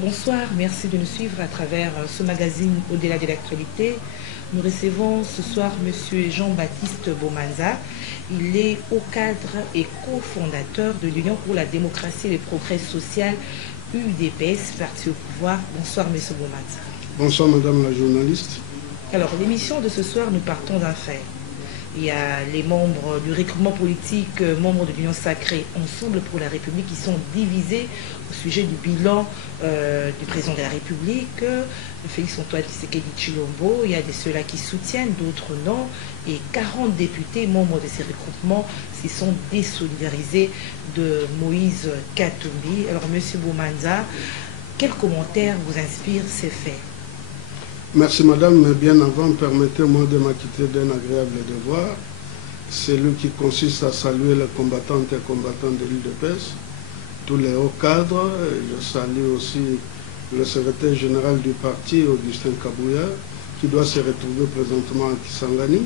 Bonsoir, merci de nous suivre à travers ce magazine Au-delà de l'actualité. Nous recevons ce soir M. Jean-Baptiste Bomanza. Il est haut cadre et cofondateur de l'Union pour la démocratie et le progrès social, UDPS, parti au pouvoir. Bonsoir M. Bomanza. Bonsoir Madame la journaliste. Alors, l'émission de ce soir, nous partons d'un fait. Il y a les membres du recrutement politique, membres de l'Union sacrée Ensemble pour la République, qui sont divisés au sujet du bilan du président de la République, Félix-Antoine Tshisekedi Tshilombo. Il y a de ceux-là qui soutiennent, d'autres non. Et 40 députés, membres de ces regroupements, s'y sont désolidarisés de Moïse Katumbi. Alors, M. Bomanza, quels commentaires vous inspirent ces faits? Merci Madame, mais bien avant, permettez-moi de m'acquitter d'un agréable devoir, celui qui consiste à saluer les combattantes et combattants de l'UDPS, tous les hauts cadres. Je salue aussi le secrétaire général du parti, Augustin Kabouya, qui doit se retrouver présentement à Kisangani.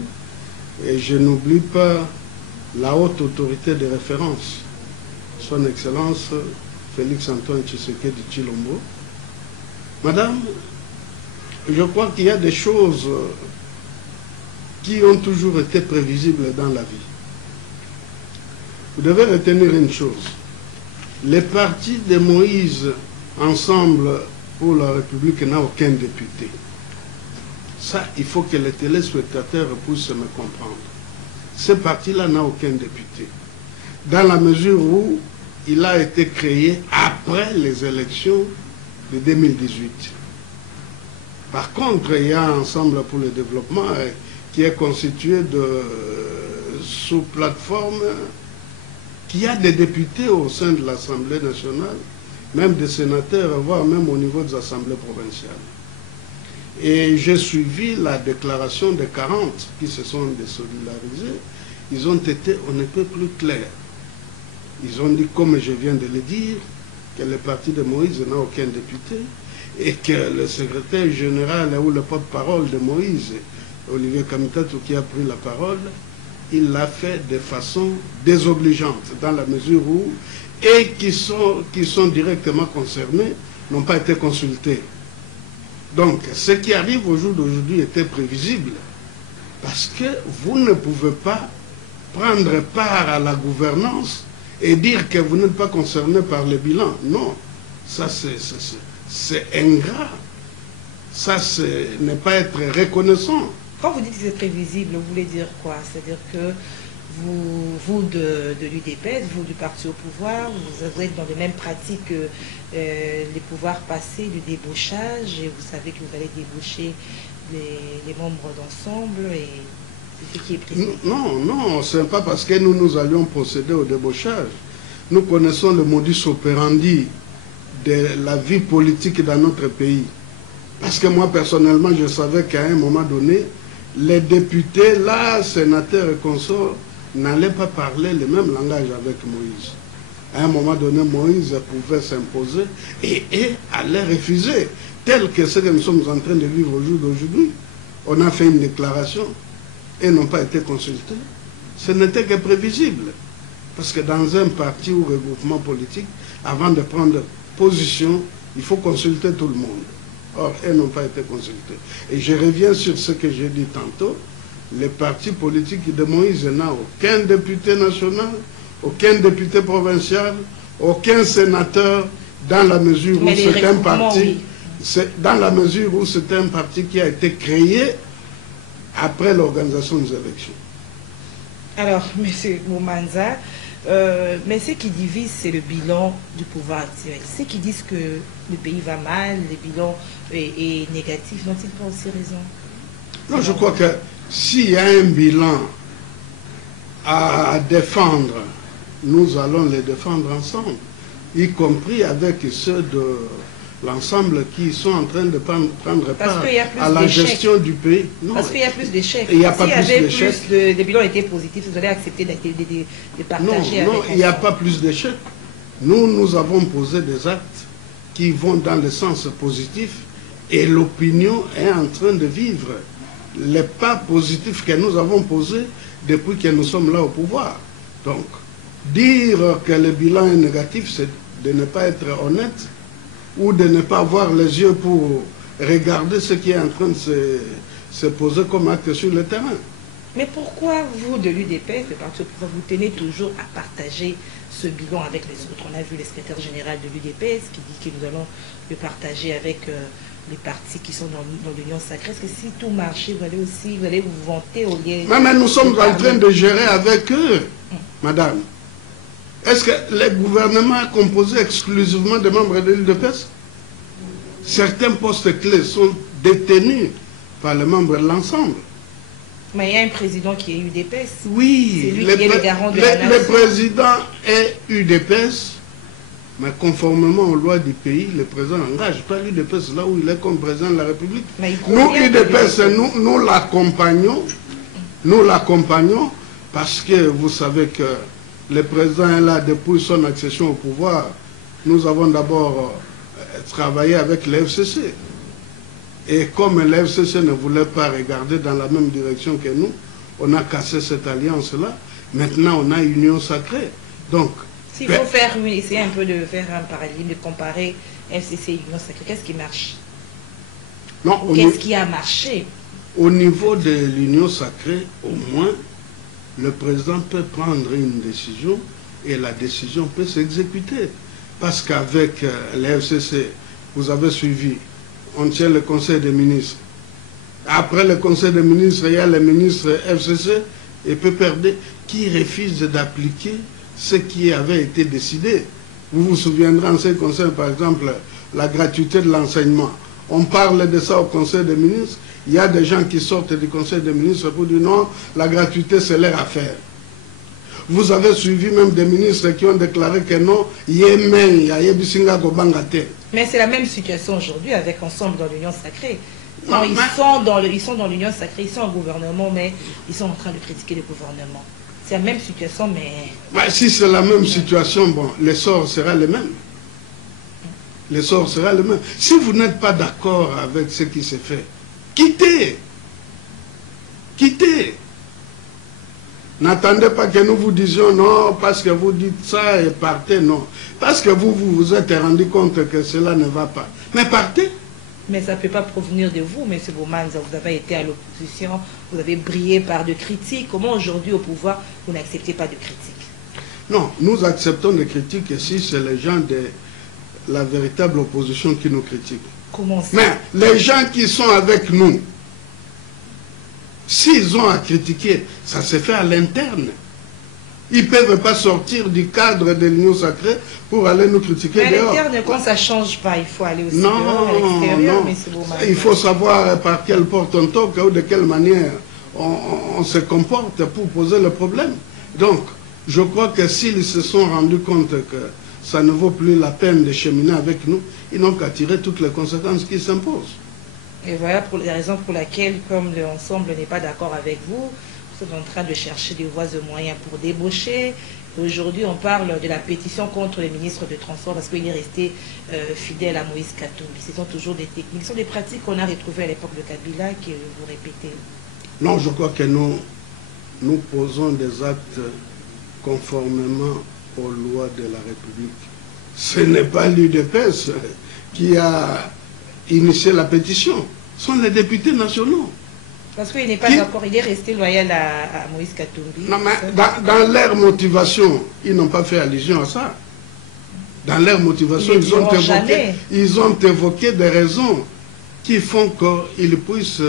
Et je n'oublie pas la haute autorité de référence, son Excellence Félix-Antoine Tshisekedi Tshilombo. Madame, je crois qu'il y a des choses qui ont toujours été prévisibles dans la vie. Vous devez retenir une chose. Les partis de Moïse, Ensemble pour la République, n'a aucun député. Ça, il faut que les téléspectateurs puissent me comprendre. Ce parti-là n'a aucun député. Dans la mesure où il a été créé après les élections de 2018. Par contre, il y a Ensemble pour le développement qui est constitué de sous-plateformes, qui a des députés au sein de l'Assemblée nationale, même des sénateurs, voire même au niveau des assemblées provinciales. Et j'ai suivi la déclaration des 40 qui se sont désolidarisés. Ils ont été, on ne peut plus clairs. Ils ont dit, comme je viens de le dire, que le parti de Moïse n'a aucun député, et que le secrétaire général ou le porte-parole de Moïse, Olivier Kamitatou, qui a pris la parole, il l'a fait de façon désobligeante, dans la mesure où, et qui sont directement concernés, n'ont pas été consultés. Donc, ce qui arrive au jour d'aujourd'hui était prévisible, parce que vous ne pouvez pas prendre part à la gouvernance et dire que vous n'êtes pas concerné par le bilan. Non, ça c'est ingrat. Ça, n'est pas être reconnaissant. Quand vous dites que c'est prévisible, vous voulez dire quoi? C'est-à-dire que vous de l'UDPS, vous du parti au pouvoir, vous êtes dans les mêmes pratiques que les pouvoirs passés du débauchage, et vous savez que vous allez débaucher les membres d'Ensemble, et c'est ce qui est prévu. Non, non, ce n'est pas parce que nous allions procéder au débauchage. Nous connaissons le modus operandi de la vie politique dans notre pays. Parce que moi, personnellement, je savais qu'à un moment donné, les députés, là, sénateurs et consorts, n'allaient pas parler le même langage avec Moïse. À un moment donné, Moïse pouvait s'imposer et allait refuser, tel que ce que nous sommes en train de vivre au jour d'aujourd'hui. On a fait une déclaration et n'ont pas été consultés. Ce n'était que prévisible. Parce que dans un parti ou regroupement politique, avant de prendre position, il faut consulter tout le monde. Or, elles n'ont pas été consultées. Et je reviens sur ce que j'ai dit tantôt. Les partis politiques de Moïse n'ont aucun député national, aucun député provincial, aucun sénateur, dans la mesure où c'est un parti, dans la mesure où c'est un parti qui a été créé après l'organisation des élections. Alors, M. Bomanza, mais ce qui divise, c'est le bilan du pouvoir actuel. Ceux qui disent que le pays va mal, le bilan est négatif, n'ont-ils pas aussi raison? Non, je crois que s'il y a un bilan à défendre, nous allons les défendre ensemble, y compris avec ceux de l'ensemble qui sont en train de prendre part à la gestion du pays. Non, parce qu'il y a plus d'échecs. Il n'y a pas plus d'échecs. Si avait plus de bilans étaient positifs, vous allez accepter de partager avec. Non, il n'y a pas plus d'échecs. Nous avons posé des actes qui vont dans le sens positif et l'opinion est en train de vivre les pas positifs que nous avons posés depuis que nous sommes là au pouvoir. Donc, dire que le bilan est négatif, c'est de ne pas être honnête ou de ne pas avoir les yeux pour regarder ce qui est en train de se poser comme acte sur le terrain. Mais pourquoi vous, de l'UDPS, le parti au pouvoir, vous tenez toujours à partager ce bilan avec les autres? On a vu le secrétaire général de l'UDPS qui dit que nous allons le partager avec les partis qui sont dans l'Union sacrée. Est-ce que si tout marchait, vous allez vous vanter au lieu... Mais nous sommes en train de gérer avec eux, madame. Est-ce que le gouvernement est composé exclusivement de membres de l'UDPS? Certains postes clés sont détenus par les membres de l'ensemble. Mais il y a un président qui est UDPS. Oui, c'est lui qui est le garant de la nation. Le président est UDPS, mais conformément aux lois du pays, le président n'engage pas l'UDPS là où il est comme président de la République. Nous, UDPS, nous l'accompagnons parce que vous savez que le président est là depuis son accession au pouvoir. Nous avons d'abord travaillé avec le FCC. Et comme le FCC ne voulait pas regarder dans la même direction que nous, on a cassé cette alliance-là. Maintenant, on a Union sacrée. Donc, s'il faut essayer un peu de faire un parallèle, de comparer FCC et Union sacrée, qu'est-ce qui marche? Non, qu'est-ce qui a marché? Au niveau de l'Union sacrée, au moins, le président peut prendre une décision et la décision peut s'exécuter. Parce qu'avec le FCC, vous avez suivi, on tient le Conseil des ministres. Après le Conseil des ministres, il y a le ministre FCC et PPRD qui refuse d'appliquer ce qui avait été décidé. Vous vous souviendrez en ce qui concerne, par exemple, la gratuité de l'enseignement. On parle de ça au Conseil des ministres. Il y a des gens qui sortent du Conseil des ministres pour dire non, la gratuité c'est leur affaire. Vous avez suivi même des ministres qui ont déclaré que non, Yémen, Yayebisinga Gobangate. Mais c'est la même situation aujourd'hui avec Ensemble dans l'Union sacrée. Non, ils sont dans l'Union sacrée, ils sont au gouvernement, mais ils sont en train de critiquer le gouvernement. C'est la même situation, mais... si c'est la même situation, bon, l'essor sera le même. L'essor sera le même. Si vous n'êtes pas d'accord avec ce qui se fait, quittez. Quittez. N'attendez pas que nous vous disions non, parce que vous dites ça et partez, non. Parce que vous vous êtes rendu compte que cela ne va pas. Mais partez. Mais ça ne peut pas provenir de vous, M. Boumanza. Vous avez été à l'opposition, vous avez brillé par de critiques. Comment aujourd'hui au pouvoir, vous n'acceptez pas de critiques? Non, nous acceptons des critiques si c'est les gens de la véritable opposition qui nous critiquent. Comment ça? Mais les gens qui sont avec nous, s'ils ont à critiquer, ça se fait à l'interne. Ils ne peuvent pas sortir du cadre de l'Union sacrée pour aller nous critiquer dehors. Mais à l'interne, quand ça ne change pas, il faut aller aussi dehors, à l'extérieur. Il faut savoir par quelle porte on toque ou de quelle manière on se comporte pour poser le problème. Donc, je crois que s'ils se sont rendus compte que ça ne vaut plus la peine de cheminer avec nous, ils n'ont qu'à tirer toutes les conséquences qui s'imposent. Et voilà pour la raison pour laquelle, comme l'ensemble n'est pas d'accord avec vous, vous êtes en train de chercher des voies et moyens pour débaucher. Aujourd'hui, on parle de la pétition contre le ministre de Transport parce qu'il est resté fidèle à Moïse Katumbi. Ce sont toujours des techniques, ce sont des pratiques qu'on a retrouvées à l'époque de Kabila que vous répétez. Non, je crois que nous posons des actes conformément aux lois de la République. Ce n'est pas l'UDPS qui a initié la pétition, ce sont les députés nationaux. Parce qu'il n'est pas d'accord, il est resté loyal à Moïse Katumbi. Non, mais dans leur motivation, ils n'ont pas fait allusion à ça. Dans leur motivation, ils ont évoqué des raisons qui font qu'ils puissent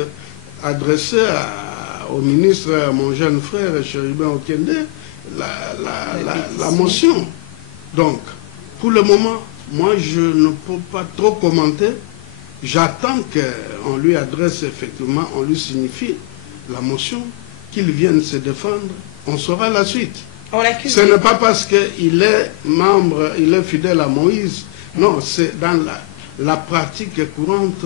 adresser au ministre, à mon jeune frère, Chérubin Okende, la motion. Donc, pour le moment, moi, je ne peux pas trop commenter. J'attends qu'on lui adresse effectivement, on lui signifie la motion, qu'il vienne se défendre. On saura la suite. Ce n'est pas parce qu'il est membre, il est fidèle à Moïse. Non, c'est dans la pratique courante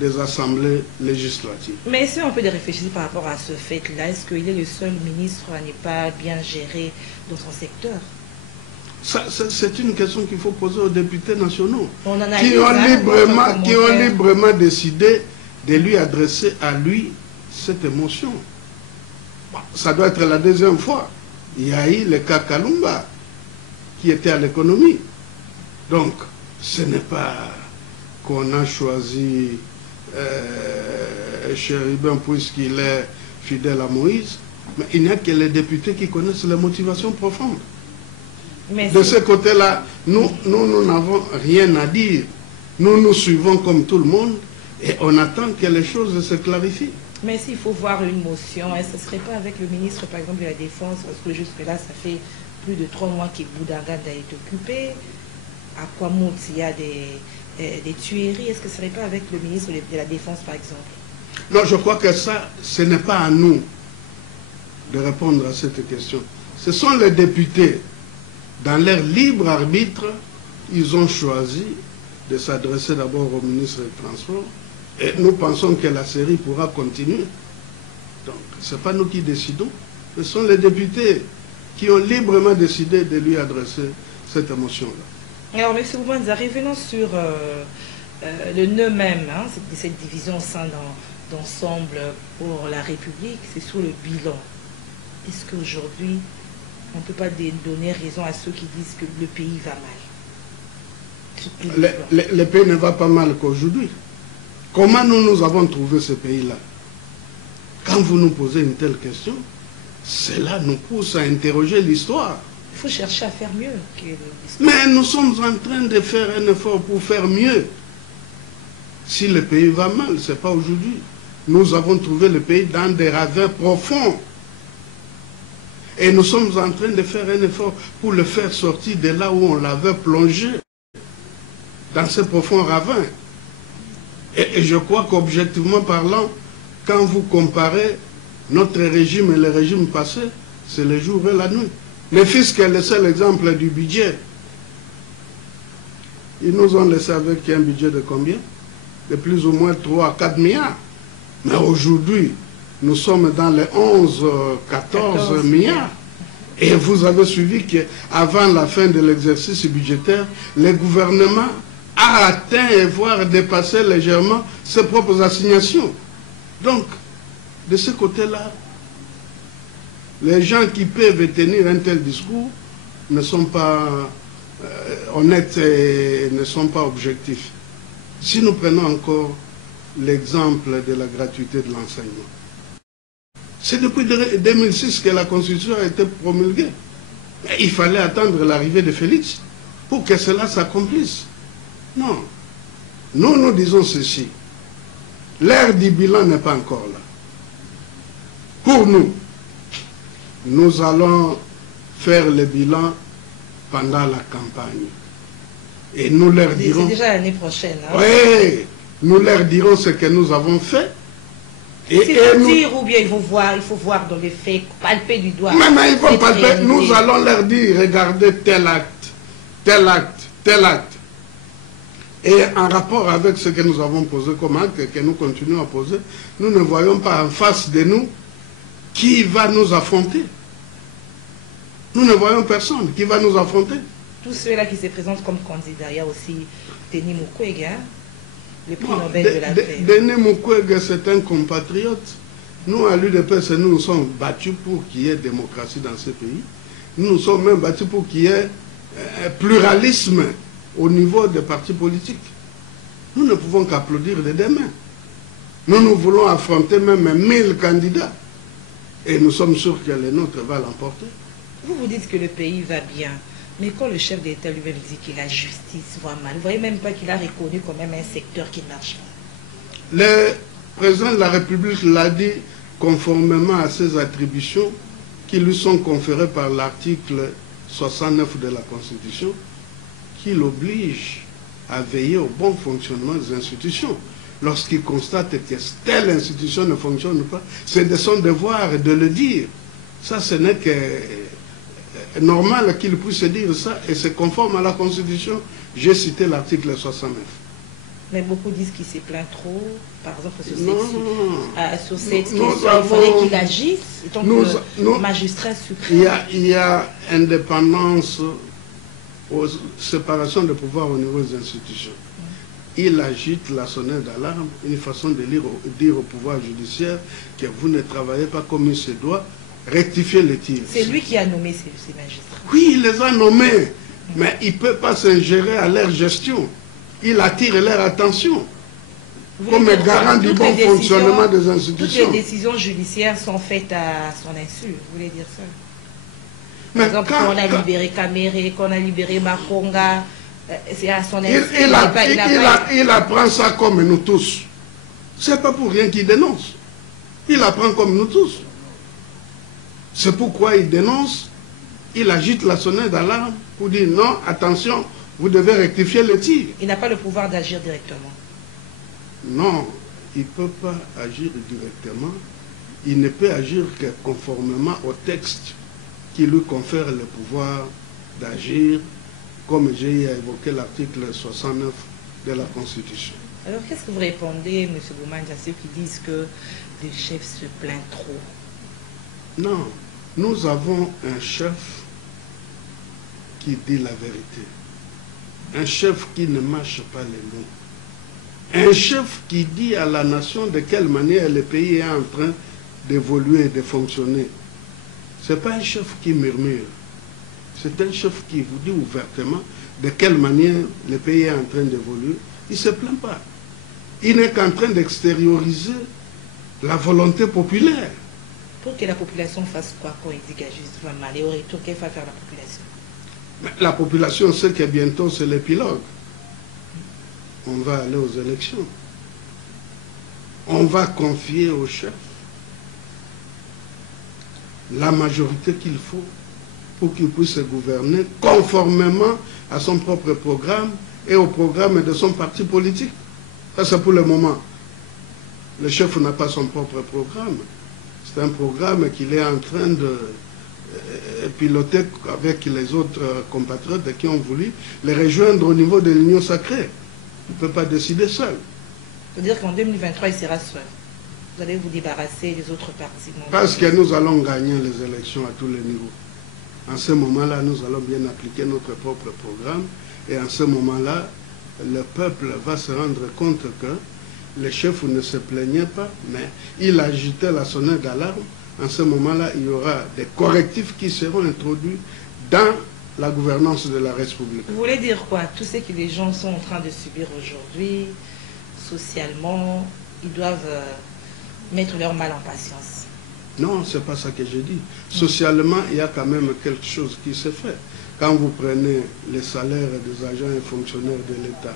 des assemblées législatives. Mais si on peut réfléchir par rapport à ce fait-là, est-ce qu'il est le seul ministre à ne pas bien gérer dans son secteur? C'est une question qu'il faut poser aux députés nationaux qui ont librement décidé de lui adresser à lui cette émotion. Ça doit être la deuxième fois. Il y a eu le cas Kalumba qui était à l'économie. Donc, ce n'est pas qu'on a choisi Chérubin puisqu'il est fidèle à Moïse, mais il n'y a que les députés qui connaissent les motivations profondes. Mais de ce côté-là, nous n'avons rien à dire. Nous suivons comme tout le monde et on attend que les choses se clarifient. Mais s'il faut voir une motion, ce ne serait pas avec le ministre, par exemple, de la Défense, parce que jusque-là, ça fait plus de 3 mois que Boudanganda est occupé. À Kwamouth, il y a des tueries. Est-ce que ce ne serait pas avec le ministre de la Défense, par exemple? Non, je crois que ça, ce n'est pas à nous de répondre à cette question. Ce sont les députés, dans leur libre arbitre, ils ont choisi de s'adresser d'abord au ministre des Transports. Et nous pensons que la série pourra continuer. Donc, ce n'est pas nous qui décidons. Ce sont les députés qui ont librement décidé de lui adresser cette émotion-là. Alors, M. Boubanza, revenons sur le nœud même de cette division au sein d'ensemble pour la République, c'est sur le bilan. Est-ce qu'aujourd'hui, on ne peut pas donner raison à ceux qui disent que le pays va mal? Le pays ne va pas mal qu'aujourd'hui. Comment nous avons trouvé ce pays-là? Quand vous nous posez une telle question, cela nous pousse à interroger l'histoire. Il faut chercher à faire mieux que l'histoire. Mais nous sommes en train de faire un effort pour faire mieux. Si le pays va mal, ce n'est pas aujourd'hui. Nous avons trouvé le pays dans des ravins profonds. Et nous sommes en train de faire un effort pour le faire sortir de là où on l'avait plongé, dans ces profonds ravins. Et je crois qu'objectivement parlant, quand vous comparez notre régime et le régime passé, c'est le jour et la nuit. Le fisc est le seul exemple du budget. Ils nous ont laissé avec un budget de combien? De plus ou moins 3 à 4 milliards. Mais aujourd'hui, nous sommes dans les 11, 14 milliards. Et vous avez suivi qu'avant la fin de l'exercice budgétaire, le gouvernement a atteint et voire dépassé légèrement ses propres assignations. Donc, de ce côté-là, les gens qui peuvent tenir un tel discours ne sont pas honnêtes et ne sont pas objectifs. Si nous prenons encore l'exemple de la gratuité de l'enseignement, c'est depuis 2006 que la Constitution a été promulguée. Il fallait attendre l'arrivée de Félix pour que cela s'accomplisse. Non. Nous disons ceci. L'ère du bilan n'est pas encore là. Pour nous, nous allons faire le bilan pendant la campagne. Et nous leur dirons... C'est déjà l'année prochaine. Hein? Oui, nous leur dirons ce que nous avons fait. C'est-à-dire, ou bien il faut voir dans les faits, palper du doigt. Mais il faut palper. Nous allons leur dire, regardez tel acte, tel acte, tel acte. Et en rapport avec ce que nous avons posé comme acte et que nous continuons à poser, nous ne voyons pas en face de nous qui va nous affronter. Nous ne voyons personne qui va nous affronter. Tous ceux-là qui se présentent comme candidats, il y a aussi Denis Mukwege, le prix Nobel de la paix. Denis Mukwege, c'est un compatriote. Nous, à l'UDPS, nous nous sommes battus pour qu'il y ait démocratie dans ce pays. Nous nous sommes même battus pour qu'il y ait pluralisme au niveau des partis politiques. Nous ne pouvons qu'applaudir de demain. Nous voulons affronter même 1000 candidats. Et nous sommes sûrs que les nôtres va l'emporter. Vous dites que le pays va bien. Mais quand le chef d'État lui-même dit que la justice va mal, vous ne voyez même pas qu'il a reconnu quand même un secteur qui ne marche pas. Le président de la République l'a dit conformément à ses attributions qui lui sont conférées par l'article 69 de la Constitution, qui l'oblige à veiller au bon fonctionnement des institutions. Lorsqu'il constate que telle institution ne fonctionne pas, c'est de son devoir de le dire. Ça, ce n'est que normal qu'il puisse dire ça, et c'est conforme à la Constitution. J'ai cité l'article 69. Mais beaucoup disent qu'il s'est plaint trop, par exemple, sur cette question. Il faudrait qu'il agisse, tant que magistrat suprême. Il y a indépendance, séparation de pouvoir au niveau des institutions. Il agite la sonnette d'alarme, une façon de dire au pouvoir judiciaire que vous ne travaillez pas comme il se doit, rectifier les tirs. C'est lui qui a nommé ces magistrats. Oui, il les a nommés. Mais il ne peut pas s'ingérer à leur gestion. Il attire leur attention. Comme garant du bon fonctionnement des institutions. Toutes les décisions judiciaires sont faites à son insu, vous voulez dire ça? Par exemple, quand on a libéré Kamere, qu'on a libéré Makonga, c'est à son insu. Il apprend ça comme nous tous. C'est pas pour rien qu'il dénonce. Il apprend comme nous tous. C'est pourquoi il dénonce, il agite la sonnette d'alarme pour dire non, attention, vous devez rectifier le tir. Il n'a pas le pouvoir d'agir directement. Non, il ne peut pas agir directement. Il ne peut agir que conformément au texte qui lui confère le pouvoir d'agir, comme j'ai évoqué l'article 69 de la Constitution. Alors, qu'est-ce que vous répondez, M. Boumandja, à ceux qui disent que le chef se plaint trop? Non, nous avons un chef qui dit la vérité. Un chef qui ne mâche pas les mots. Un chef qui dit à la nation de quelle manière le pays est en train d'évoluer, de fonctionner. Ce n'est pas un chef qui murmure. C'est un chef qui vous dit ouvertement de quelle manière le pays est en train d'évoluer. Il ne se plaint pas. Il n'est qu'en train d'extérioriser la volonté populaire. Pour que la population fasse quoi quand il dit qu'il y a juste mal et au retour, qu'elle va faire la population? Mais la population sait que bientôt c'est l'épilogue. On va aller aux élections. On va confier au chef la majorité qu'il faut pour qu'il puisse gouverner conformément à son propre programme et au programme de son parti politique. Ça, c'est pour le moment. Le chef n'a pas son propre programme. C'est un programme qu'il est en train de piloter avec les autres compatriotes qui ont voulu les rejoindre au niveau de l'Union sacrée. Il ne peut pas décider seul. C'est-à-dire qu'en 2023, il sera seul. Vous allez vous débarrasser des autres partis. Parce que nous allons gagner les élections à tous les niveaux. En ce moment-là, nous allons bien appliquer notre propre programme. Et en ce moment-là, le peuple va se rendre compte que le chef ne se plaignait pas, mais il agitait la sonnette d'alarme. En ce moment-là, il y aura des correctifs qui seront introduits dans la gouvernance de la République. Vous voulez dire quoi? Tout ce que les gens sont en train de subir aujourd'hui, socialement, ils doivent mettre leur mal en patience. Non, ce n'est pas ça que j'ai dit. Socialement, il y a quand même quelque chose qui se fait. Quand vous prenez les salaires des agents et fonctionnaires de l'État,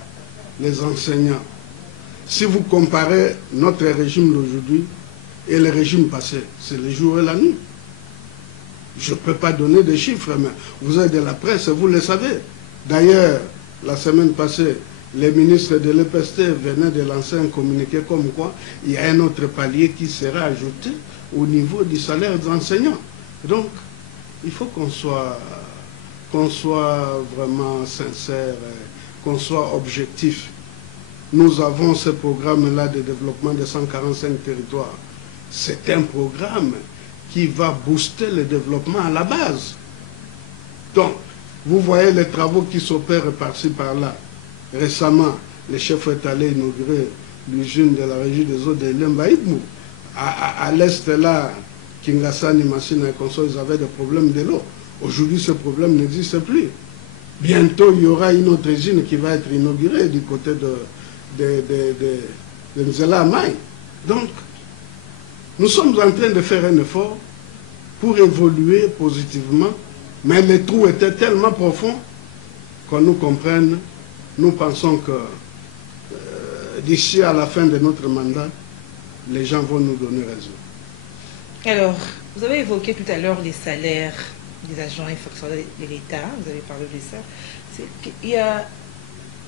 les enseignants, si vous comparez notre régime d'aujourd'hui et le régime passé, c'est le jour et la nuit. Je ne peux pas donner des chiffres, mais vous êtes de la presse, vous le savez. D'ailleurs, la semaine passée, les ministres de l'EPST venaient de lancer un communiqué comme quoi il y a un autre palier qui sera ajouté au niveau du salaire des enseignants. Donc, il faut qu'on soit vraiment sincère, qu'on soit objectif. Nous avons ce programme-là de développement de 145 territoires. C'est un programme qui va booster le développement à la base. Donc, vous voyez les travaux qui s'opèrent par-ci, par-là. Récemment, le chef est allé inaugurer l'usine de la régie des eaux de Lembaïdmou. À l'est, là, Kingasani, Massina et consorts, ils avaient des problèmes de l'eau. Aujourd'hui, ce problème n'existe plus. Bientôt, il y aura une autre usine qui va être inaugurée du côté de Nzela Amai. Donc, nous sommes en train de faire un effort pour évoluer positivement, mais le trou était tellement profond qu'on nous comprenne. Nous pensons que d'ici à la fin de notre mandat, les gens vont nous donner raison. Alors, vous avez évoqué tout à l'heure les salaires des agents et fonctionnaires de l'État, vous avez parlé de ça. Il y a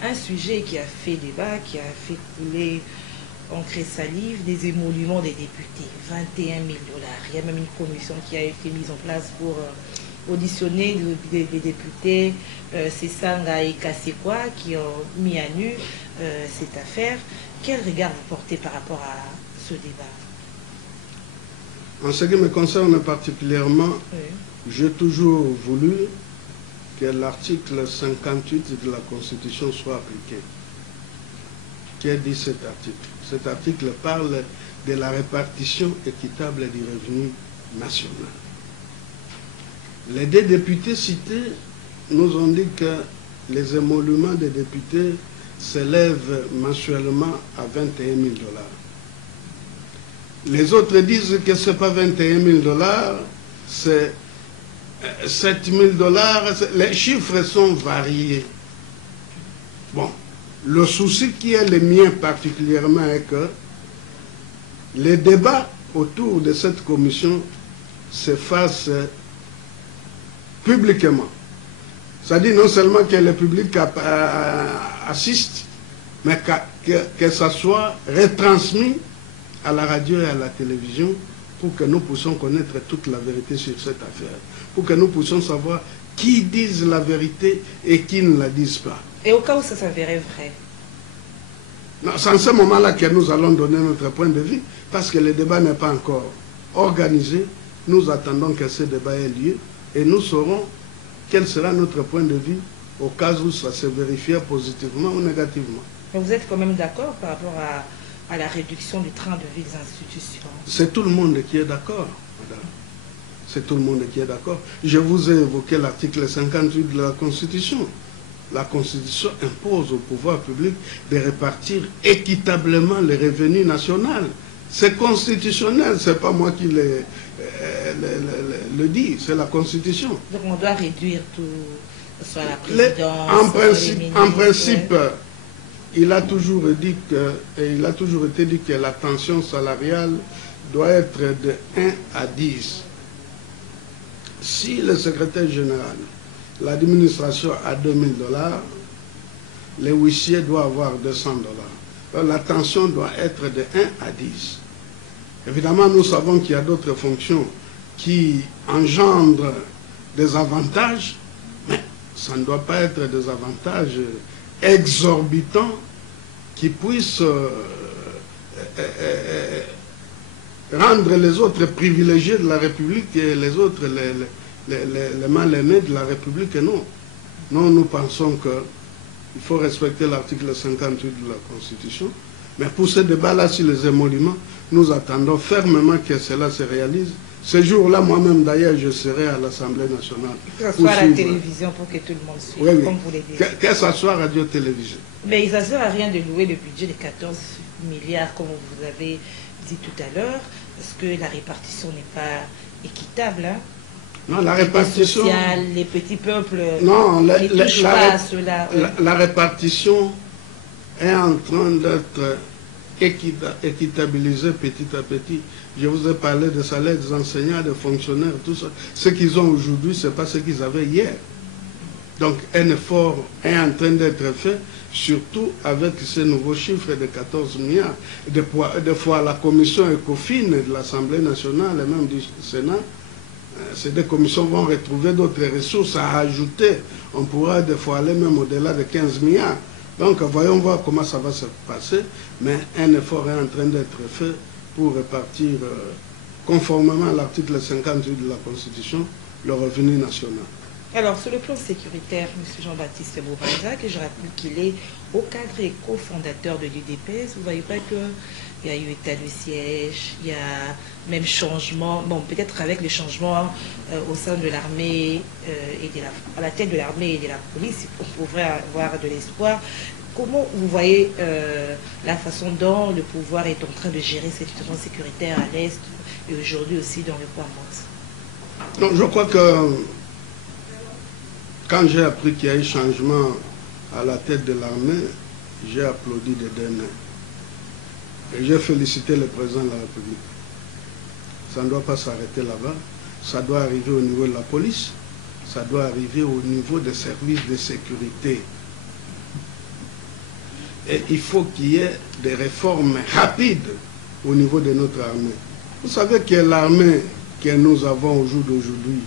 un sujet qui a fait débat, qui a fait couler encre et salive, des émoluments des députés, 21 000 $. Il y a même une commission qui a été mise en place pour auditionner les députés Sessanga et Kassekwa qui ont mis à nu cette affaire. Quel regard vous portez par rapport à ce débat? En ce qui me concerne particulièrement, j'ai toujours voulu que l'article 58 de la Constitution soit appliqué. Qui dit cet article? Cet article parle de la répartition équitable du revenu national. Les deux députés cités nous ont dit que les émoluments des députés s'élèvent mensuellement à 21 000 $. Les autres disent que ce n'est pas 21 000 $, c'est 7 000 $. Les chiffres sont variés. Bon, le souci qui est le mien particulièrement est que les débats autour de cette commission se fassent publiquement. C'est-à-dire non seulement que le public assiste, mais que ça soit retransmis à la radio et à la télévision pour que nous puissions connaître toute la vérité sur cette affaire. Pour que nous puissions savoir qui disent la vérité et qui ne la disent pas. Et au cas où ça s'avérait vrai? C'est en ce moment-là que nous allons donner notre point de vue, parce que le débat n'est pas encore organisé. Nous attendons que ce débat ait lieu et nous saurons quel sera notre point de vue au cas où ça se vérifiait positivement ou négativement. Mais vous êtes quand même d'accord par rapport à la réduction du train de vie des institutions? C'est tout le monde qui est d'accord, madame. C'est tout le monde qui est d'accord. Je vous ai évoqué l'article 58 de la Constitution. La Constitution impose au pouvoir public de répartir équitablement les revenus nationaux. C'est constitutionnel, ce n'est pas moi qui le dis, c'est la Constitution. Donc on doit réduire tout, soit la présidence, en principe, il a toujours dit que, et il a toujours été dit que la tension salariale doit être de 1 à 10. Si le secrétaire général, l'administration a 2 000 $, les huissiers doivent avoir 200 $. Alors, la tension doit être de 1 à 10. Évidemment, nous savons qu'il y a d'autres fonctions qui engendrent des avantages, mais ça ne doit pas être des avantages exorbitants qui puissent rendre les autres privilégiés de la République et les autres les mal-aimés de la République. Et non. Non, nous pensons qu'il faut respecter l'article 58 de la Constitution. Mais pour ce débat-là sur les émoluments, nous attendons fermement que cela se réalise. Ce jour-là, moi-même d'ailleurs, je serai à l'Assemblée nationale. Que ce soit à la télévision pour que tout le monde suive, oui, comme vous l'avez dit. Que ce soit radio-télévision. Mais il ne sert à rien de louer le budget de 14 milliards, comme vous avez dit tout à l'heure, parce que la répartition n'est pas équitable. Hein? Non, la répartition... les petits peuples, non, ceux-là. La répartition est en train d'être équitabilisée petit à petit. Je vous ai parlé des salaires des enseignants, des fonctionnaires, tout ça. Ce qu'ils ont aujourd'hui, ce n'est pas ce qu'ils avaient hier. Donc un effort est en train d'être fait, surtout avec ces nouveaux chiffres de 14 milliards. Des fois, la commission ECOFIN de l'Assemblée nationale et même du Sénat, ces deux commissions vont retrouver d'autres ressources à ajouter. On pourra des fois aller même au-delà de 15 milliards. Donc voyons voir comment ça va se passer, mais un effort est en train d'être fait pour répartir, conformément à l'article 58 de la Constitution, le revenu national. Alors, sur le plan sécuritaire, M. Jean-Baptiste Boubanza, que je rappelle qu'il est au cadre et cofondateur de l'UDPS, vous ne voyez pas qu'il y a eu état de siège, il y a même changement, bon, peut-être avec les changements au sein de l'armée et à la tête de l'armée et de la police, on pourrait avoir de l'espoir. Comment vous voyez la façon dont le pouvoir est en train de gérer cette situation sécuritaire à l'Est et aujourd'hui aussi dans le Kwamos? Non, je crois que quand j'ai appris qu'il y a eu changement à la tête de l'armée, j'ai applaudi des deux mains. Et j'ai félicité le président de la République. Ça ne doit pas s'arrêter là-bas. Ça doit arriver au niveau de la police. Ça doit arriver au niveau des services de sécurité. Et il faut qu'il y ait des réformes rapides au niveau de notre armée. Vous savez que l'armée que nous avons au jour d'aujourd'hui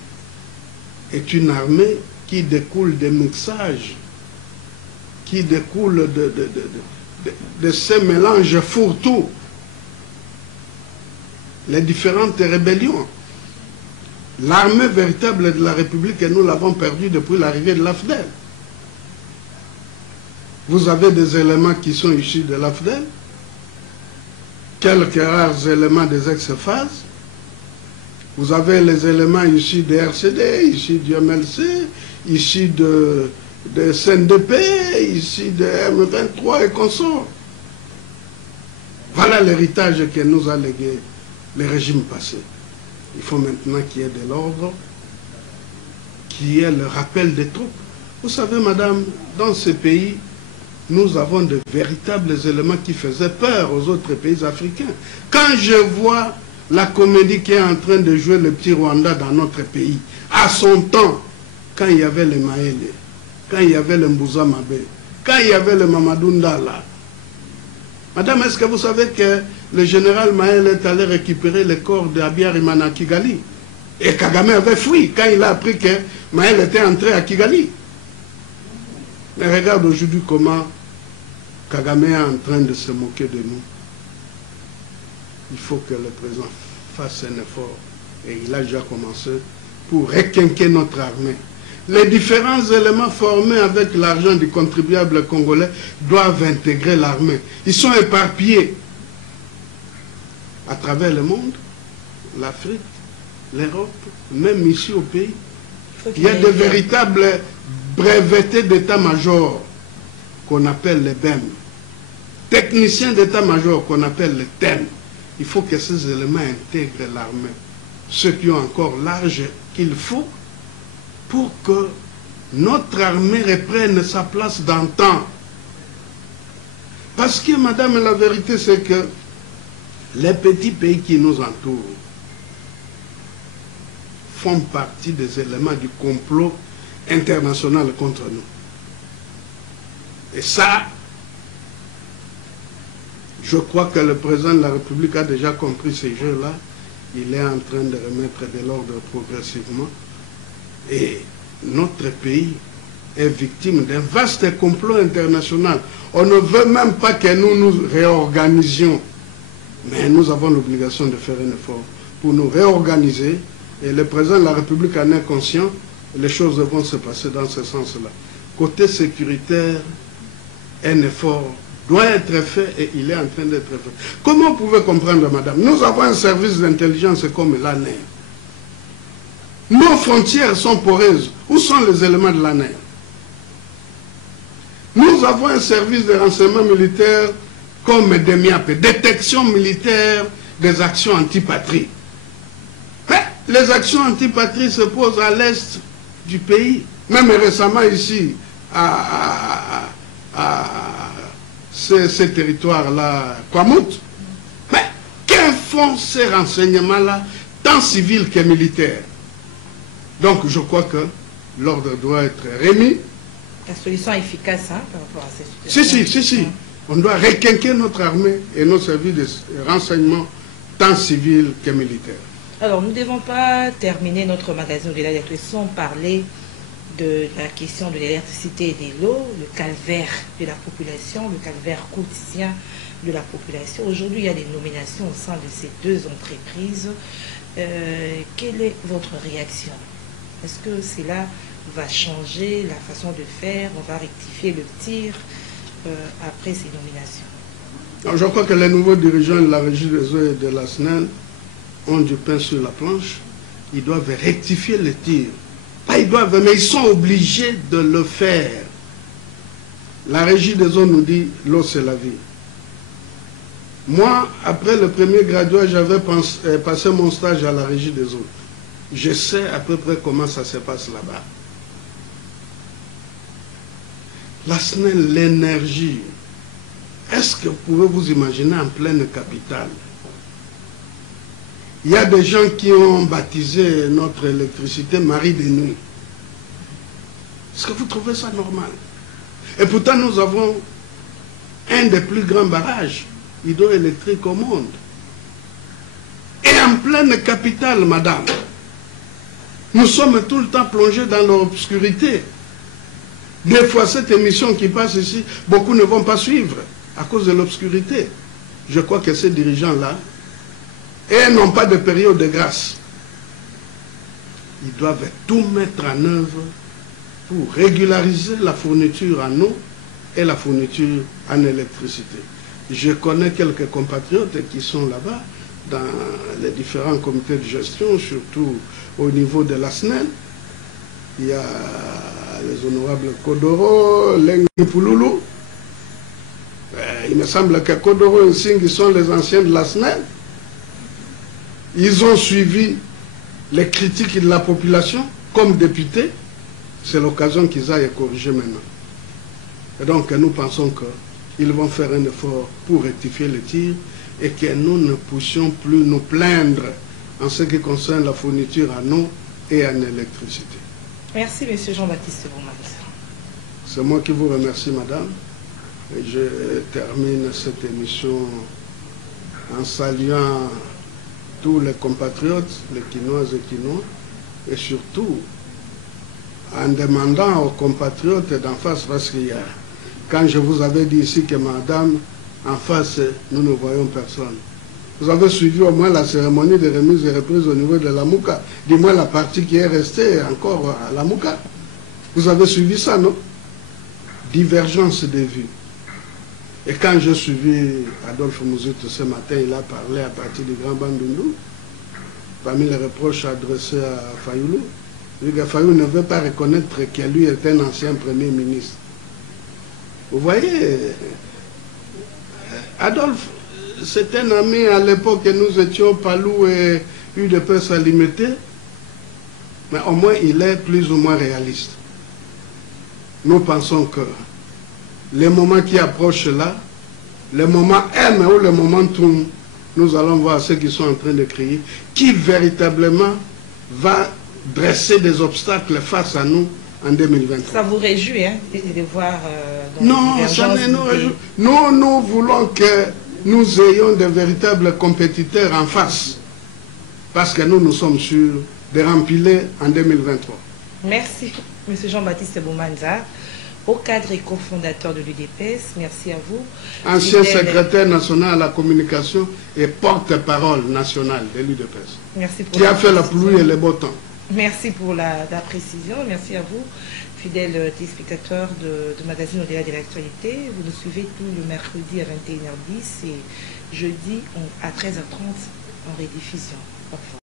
est une armée qui découle des mixages, qui découle de ces mélanges fourre-tout, les différentes rébellions. L'armée véritable de la République, nous l'avons perdue depuis l'arrivée de l'AFDEL. Vous avez des éléments qui sont issus de l'AFDEL, quelques rares éléments des ex-phases. Vous avez les éléments issus des RCD, issus du MLC, issus de CNDP, issus de M23 et consorts. Voilà l'héritage que nous a légué le régime passé. Il faut maintenant qu'il y ait de l'ordre, qu'il y ait le rappel des troupes. Vous savez, madame, dans ce pays, nous avons de véritables éléments qui faisaient peur aux autres pays africains. Quand je vois la comédie qui est en train de jouer le petit Rwanda dans notre pays, à son temps, quand il y avait le Maële, quand il y avait le Mbouza Mabé, quand il y avait le Mamadou Ndala. Madame, est-ce que vous savez que le général Maële est allé récupérer le corps de Abiyarimana à Kigali? Et Kagame avait fui quand il a appris que Maële était entré à Kigali. Mais regarde aujourd'hui comment Kagame est en train de se moquer de nous. Il faut que le président fasse un effort, et il a déjà commencé, pour requinquer notre armée. Les différents éléments formés avec l'argent du contribuable congolais doivent intégrer l'armée. Ils sont éparpillés à travers le monde, l'Afrique, l'Europe, même ici au pays. Il y a de véritables brevetés d'état-major qu'on appelle les BEM, techniciens d'état-major qu'on appelle les TEN. Il faut que ces éléments intègrent l'armée. Ceux qui ont encore l'âge qu'il faut pour que notre armée reprenne sa place d'antan. Parce que, madame, la vérité, c'est que les petits pays qui nous entourent font partie des éléments du complot international contre nous. Et ça, je crois que le président de la République a déjà compris ces jeux-là. Il est en train de remettre de l'ordre progressivement. Et notre pays est victime d'un vaste complot international. On ne veut même pas que nous nous réorganisions. Mais nous avons l'obligation de faire un effort pour nous réorganiser. Et le président de la République en est conscient. Les choses vont se passer dans ce sens-là. Côté sécuritaire, un effort doit être fait et il est en train d'être fait. Comment vous pouvez comprendre, madame? Nous avons un service d'intelligence comme l'ANER. Nos frontières sont poreuses. Où sont les éléments de l'ANER? Nous avons un service de renseignement militaire comme DEMIAP, détection militaire des actions antipatrie. Mais les actions antipatrie se posent à l'est du pays. Même récemment ici, à ces territoires-là, Kwamout. Mais que font ces renseignements-là, tant civils que militaires? Donc je crois que l'ordre doit être remis. La solution efficace par rapport à cette situation. Si. On doit requinquer notre armée et nos services de renseignement, tant civils que militaires. Alors, nous ne devons pas terminer notre magazine de l'électricité sans parler de la question de l'électricité et de l'eau, le calvaire de la population, le calvaire quotidien de la population. Aujourd'hui, il y a des nominations au sein de ces deux entreprises. Quelle est votre réaction? Est-ce que cela va changer la façon de faire? On va rectifier le tir après ces nominations? Alors, je crois que les nouveaux dirigeants de la Régie des eaux et de la SNEL ont du pain sur la planche. Ils doivent rectifier le tir. Pas ils doivent, mais ils sont obligés de le faire. La Régie des eaux nous dit l'eau c'est la vie. Moi, après le premier graduat, j'avais passé mon stage à la Régie des eaux. Je sais à peu près comment ça se passe là-bas. La SNEL, l'énergie. Est-ce que vous pouvez vous imaginer en pleine capitale? Il y a des gens qui ont baptisé notre électricité Marie de nuit. Est-ce que vous trouvez ça normal? Et pourtant, nous avons un des plus grands barrages hydroélectriques au monde. Et en pleine capitale, madame, nous sommes tout le temps plongés dans l'obscurité. Des fois, cette émission qui passe ici, beaucoup ne vont pas suivre à cause de l'obscurité. Je crois que ces dirigeants-là, et n'ont pas de période de grâce. Ils doivent tout mettre en œuvre pour régulariser la fourniture en eau et la fourniture en électricité. Je connais quelques compatriotes qui sont là-bas, dans les différents comités de gestion, surtout au niveau de la SNEL. Il y a les honorables Kodoro, Lengi Pouloulou. Il me semble que Kodoro et Singh sont les anciens de la SNEL. Ils ont suivi les critiques de la population comme députés. C'est l'occasion qu'ils aillent corriger maintenant. Et donc nous pensons qu'ils vont faire un effort pour rectifier le tir et que nous ne puissions plus nous plaindre en ce qui concerne la fourniture en eau et en électricité. Merci, M. Jean-Baptiste Boumans. C'est moi qui vous remercie, madame. Et je termine cette émission en saluant tous les compatriotes, les Quinoises et Quinois, et surtout en demandant aux compatriotes d'en face, parce qu'il y a, quand je vous avais dit ici que madame, en face, nous ne voyons personne. Vous avez suivi au moins la cérémonie de remise et reprise au niveau de la Mouka, du moins la partie qui est restée encore à la Mouka. Vous avez suivi ça, non? Divergence de vues. Et quand j'ai suivi Adolphe Mouzoutou ce matin, il a parlé à partir du Grand Bandundu, parmi les reproches adressés à Fayoulou. Il dit que Fayoulou ne veut pas reconnaître que lui est un ancien Premier ministre. Vous voyez, Adolphe, c'est un ami à l'époque que nous étions Palou et UDPS à limiter, mais au moins il est plus ou moins réaliste. Nous pensons que les moments qui approchent là, le moment M ou le moment TOUM, nous allons voir ceux qui sont en train de crier, qui véritablement va dresser des obstacles face à nous en 2023. Ça vous réjouit, hein, de voir... non, ça ne nous réjouit. Nous voulons que nous ayons de véritables compétiteurs en face, parce que nous sommes sûrs de remplir en 2023. Merci, M. Jean-Baptiste Boumanza, au cadre et cofondateur de l'UDPS. Merci à vous. Ancien secrétaire national à la communication et porte-parole nationale de l'UDPS. Merci pour qui a fait la pluie et le beau temps. Merci pour la précision. Merci à vous, fidèles téléspectateurs de Magazine Au-delà de l'actualité. Vous nous suivez tout le mercredi à 21h10 et jeudi à 13h30 en rediffusion. Au revoir.